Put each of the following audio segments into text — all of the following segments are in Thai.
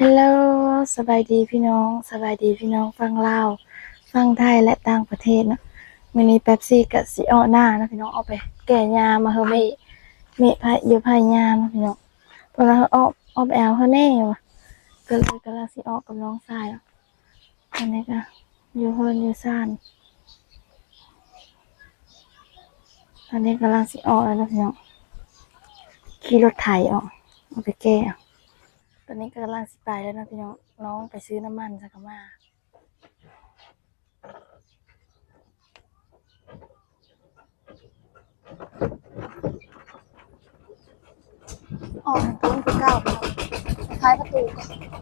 ฮัลโหลสบายดีพี่น้องสบายดีพี่น้องฟังลาวฟังไทยและต่างประเทศเนาะมื้อนี้เป๊ปซี่กับสิออหน้านะพี่น้องเอาไป แก่ยามาเฮาไม่เมะพายอยู่พายยานะพี่น้องเพราะว่าเฮาออกออกแอลเฮาแน่ว่ะก็เลยกำลังสิออกกับน้องชายเนาะอันนี้ก็อยู่เฮือนอยู่ซ่านตอนนี้กำลังสิออกแล้วนะพี่น้องขี่รถไถออกเอาไปแก้ ตอนนี้ก็กำลังสิไปแล้วนะพี่น้องน้องไปซื้อน้ำมันสักมาออกต้นคือเก้าครับคล้ายประตูแด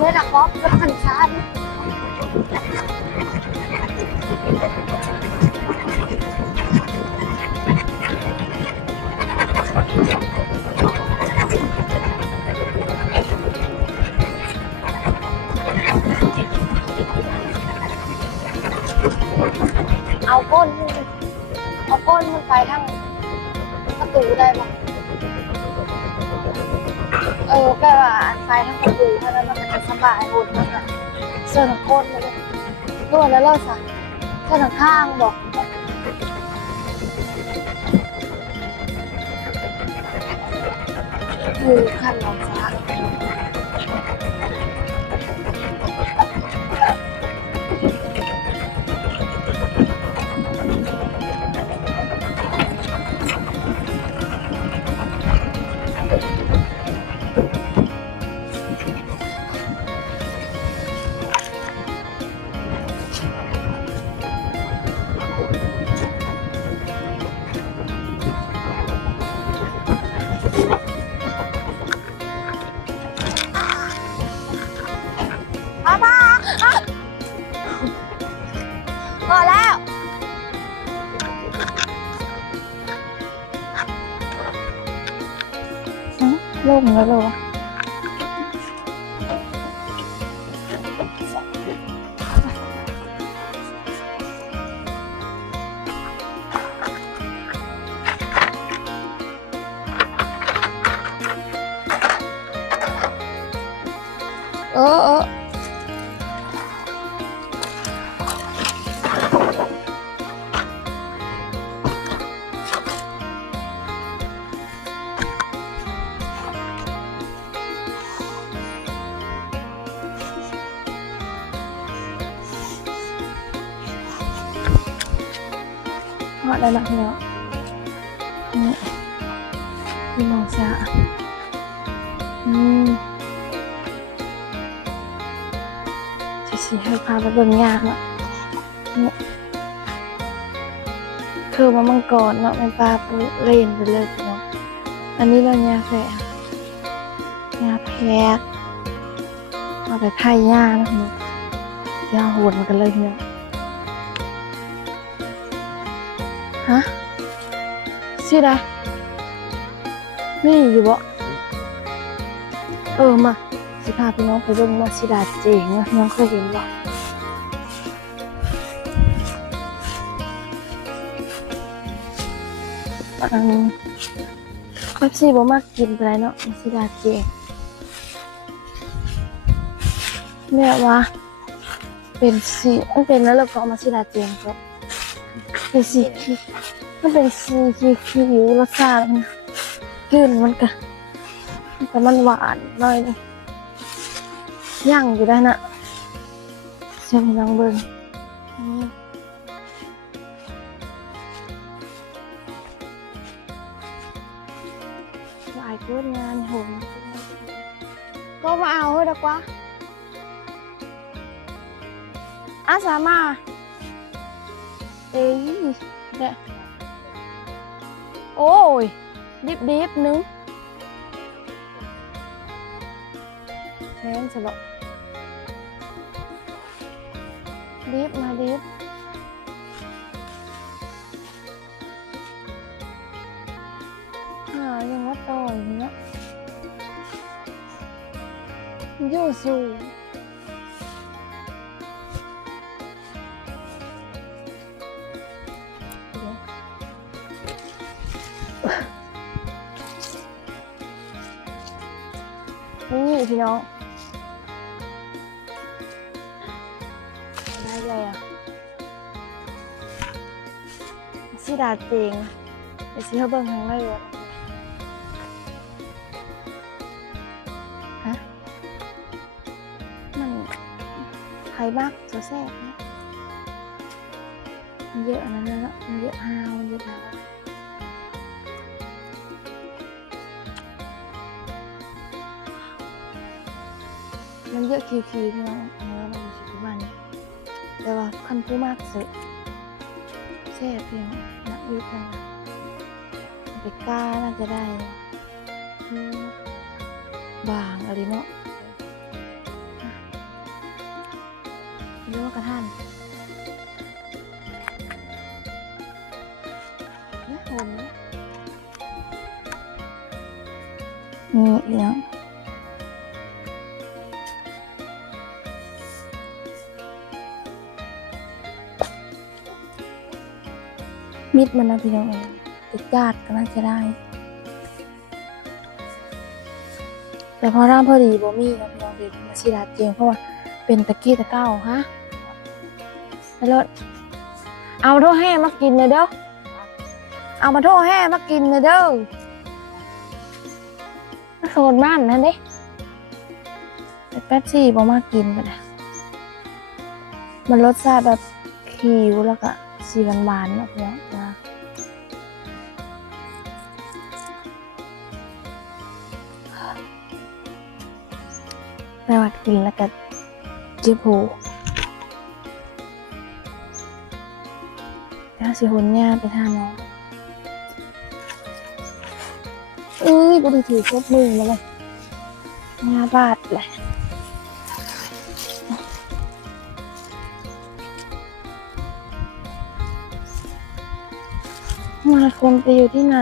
เมื่อนักร้องก็ทันช้าดิเอาก้นเอาก้นมันไปทางประตูได้ปะ เออก็อ่านไปทั้งคนดูเท่านั้นมันจะสบายหุ่นมันอะเสื้อหนังโคตรเลยนวดแล้วเลิกสั่งเสื้าหนังข้างบอกดูขั้นหลองฟ้า ฮอดแล้วนะพี่น้องนี่พี่น้องสะอืมจะสีให้พาไปเบิ่งยากเนาะนี่คือมามังกรเนาะเป็นปลาปูเล่นไปเลยพี่น้องอันนี้เราเนี่ยแฝงยาแพกเอาไปไผ่ย่านะพี่น้องยาโหดกันเลยพี่น้อง สิได้นี่อยู่บ่เออมาสิพาพี่น้องไปเบิ่งว่าสิดาเจ๋งนะน้องเคยเห็นบ่อันเป๊ปซี่บ่มากกินไปเนาะสิดาเจ๋งเนี่ว่าเป็นสีมันเป็นแล้วเราก็เอามาสิดาเจ๋งก็ เป็นสีขี้มันเป็นสีขี้ขี้หิวรสชาติมันกินมันก็แต่มันหวานหน่อยนึงย่างอยู่ได้นะเสียงดังเบิ่งอืมหลายเกินงานโหมก็มาเอาเฮ้ยดีกว่าอาสามา เอ้ยเด้อโอ้ยดิบดิบๆนึงแม่นจ นี้ยอยู่สูงนี่พี่น้องได้เลยอะสิดาเจงเดี๋ยวสิเขาเบิ่งทางไรวะฮะมันใครมากจะแซ่บนะมันเยอะอันนั้นแล้วมันเยอะฮาวมันเยอะฮาว มันเยอะคิวๆพี่น้องเนื้อมันสิประมานแต่ว่าคันผู้มากสุดแช่เพียงนักวิทย์นะไปกล้าน่าจะได้อืมบางอะไรเนาะเรียกว่ากระท่านนะผมนี่เลี้ยง มิดมันนะพี่น้องเองติดญาติก็น่าจะได้ แต่พอร่างพอดีบ่มีนะพี่น้องเด็กมาชีดาเจียงเพราะว่าเป็นตะกี้ตะเก้าฮะไปรถเอามาโทษแห่มากินเลยเด้อเอามาโทษแห่มากินเลยเด้อโซนบ้านนั่นเด้แป๊บซี่บ่มากินไปเลยมันรสชาติแบบคิวแล้วก็สีหวานๆเนาะพี่น้ องนะไปวัดกินแล้วก็เจี๊ยบหแล้วสิหุนย่าไปทานน้องเอ้ยกูได้ถือครบมือมาเลยงาบาดเลยมาคนไปอยู่ที่ไหน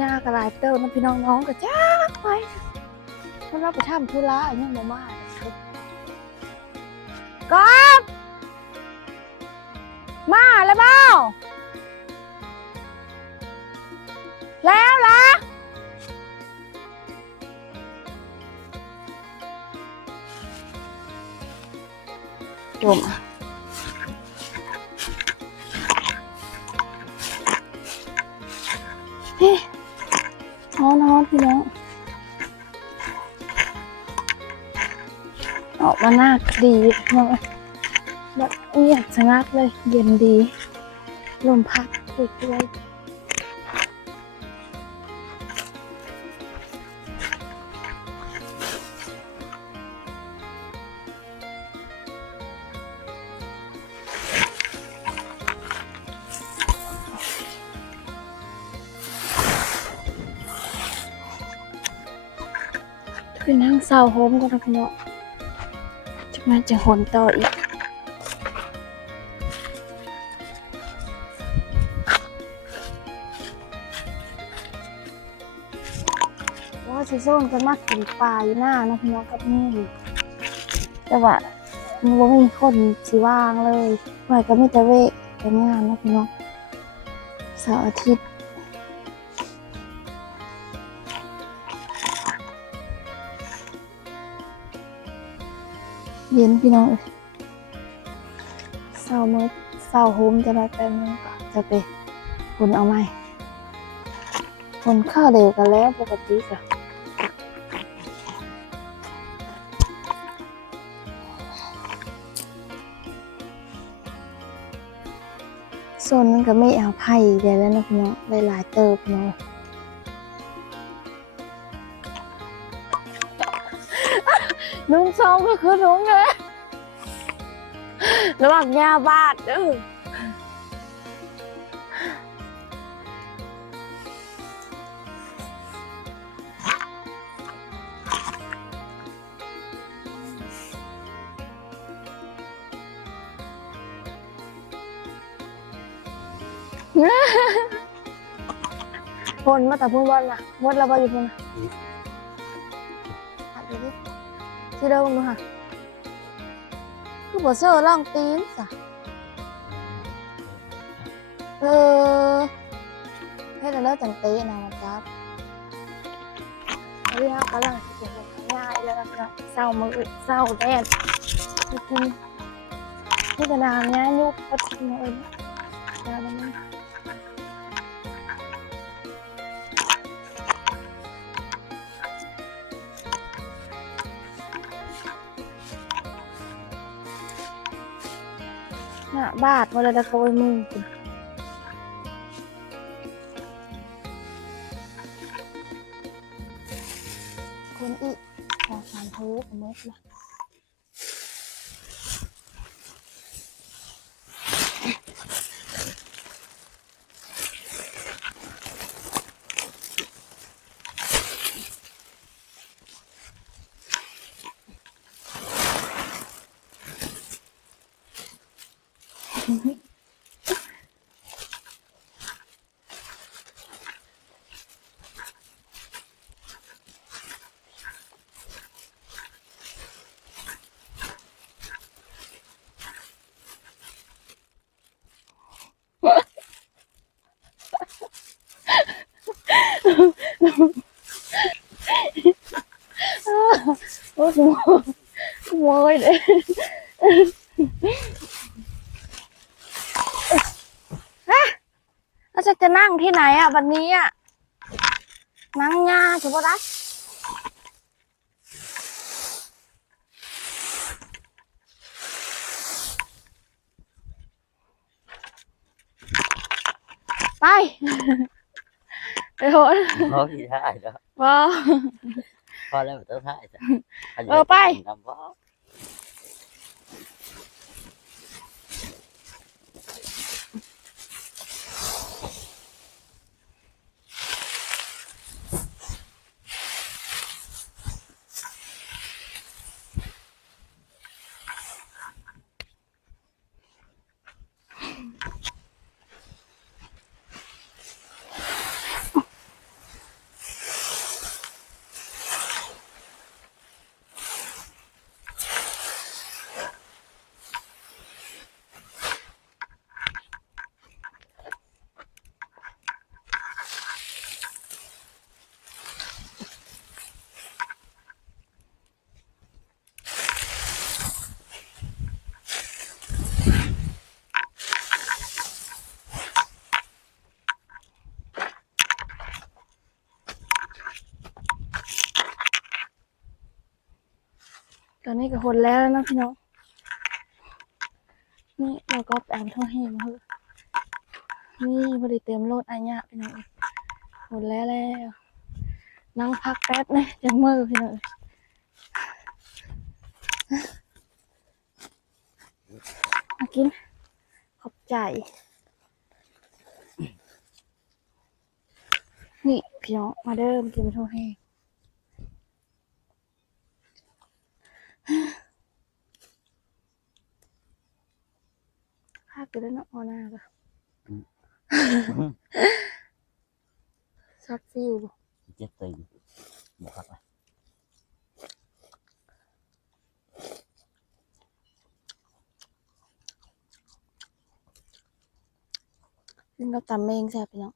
ย่ากระลายเติมนะพี่น้องน้องก็จ้าไปเพราะเราไปทำธุระอันนี้มามาก๊อฟมาแล้วเปล่าแล้วล่ะจม พี่น้องออกมาหน้าดีมาแบบเงียบสงัดเลย เย็นดี ลมพัดด้วย ไปนั่งเศร้าโฮมก็นะพี่น้องจะมาจะหนต่ออีกว่าสิโซนก็มักกินปลาอยู่หน้านะพี่น้องกับนี่แต่ว่ามันบ่มีคนสิว่างเลยหน่อยก็ไมีแต่เวกแต่งานนะพี่น้องเสาร์อาทิตย์ เย็นพี่น้องเอ้ยเศร้ามืดเศร้าโฮมจะได้แป๊บนึงก็จะไปคนเอาไหมคนข้าวเดียวกันแล้วปกติจ้ะโซนนั้นก็ไม่เอาไผ่เดี๋ยวแล้วนะพี่น้องได้หลายเติบพี่น้อง นุ่งซองก็คือหนุ่งไงระหว่างยาบาดเออพนมาแต่พูดวันละมดเราไปอยู่พนนะอะ ที่เดิมดูค่ะคือบ่เซอร์ล่องตีนสะเออให้เราเลิกจังตีนะมาจับเรียกกำลังสิเป็นง่ายแล้วนะเศร้ามือเศร้าแดดจริงๆนี่ก็นานเนี้ยยุบก็ทิ้งเองนานแล้วนะ บาทมาเลยตะโกยมือคนอีกขอสามเทปเม็ดละ โอ้โหโวยเลยฮะแล้วจะจะนั่งที่ไหนอะวันนี้อะนั่งยาถูกปะล่ะไปไปโหดพอที่ได้แล้วบ่ พอแล้วมันต้องได้จ้ะเออไป ทำบ่ อนนี้ก็คนแล้วนะพี่น้องนี่เราก็ไปอาบท่อแห้มาเถอะนี่พอดีเต็มรถอันเนี้ยพี่น้องคนแล้วแล้วนั่งพักแป๊บนะจังมือพี่น้องมากินขอบใจ นี่พี่น้องมาเดิมกินท่อแห้ ภาพจะได้เนาะออหน้าปะช็อตฟิวบ่เจ็บตีนบ่ครับอะซึ่งเราตำเองแซ่บพี่น้อง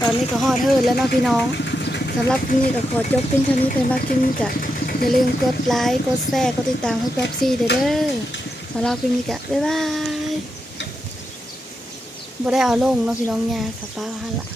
ตอนนี้ก็ฮอดเทิดแล้วเนาะพี่น้อง สำหรับคลิปนี้ก็ขอจบเพียงเท่านี้เป็นว่ากที่นี่ก็อย่าลืมกดไลค์กดแชร์กดติดตามให้แป๊บซี่เด้อสำหรับคลิปนี้ก็บ๊ายบายบ่ได้เอาลงเนาะพี่น้องยาสปาหันละ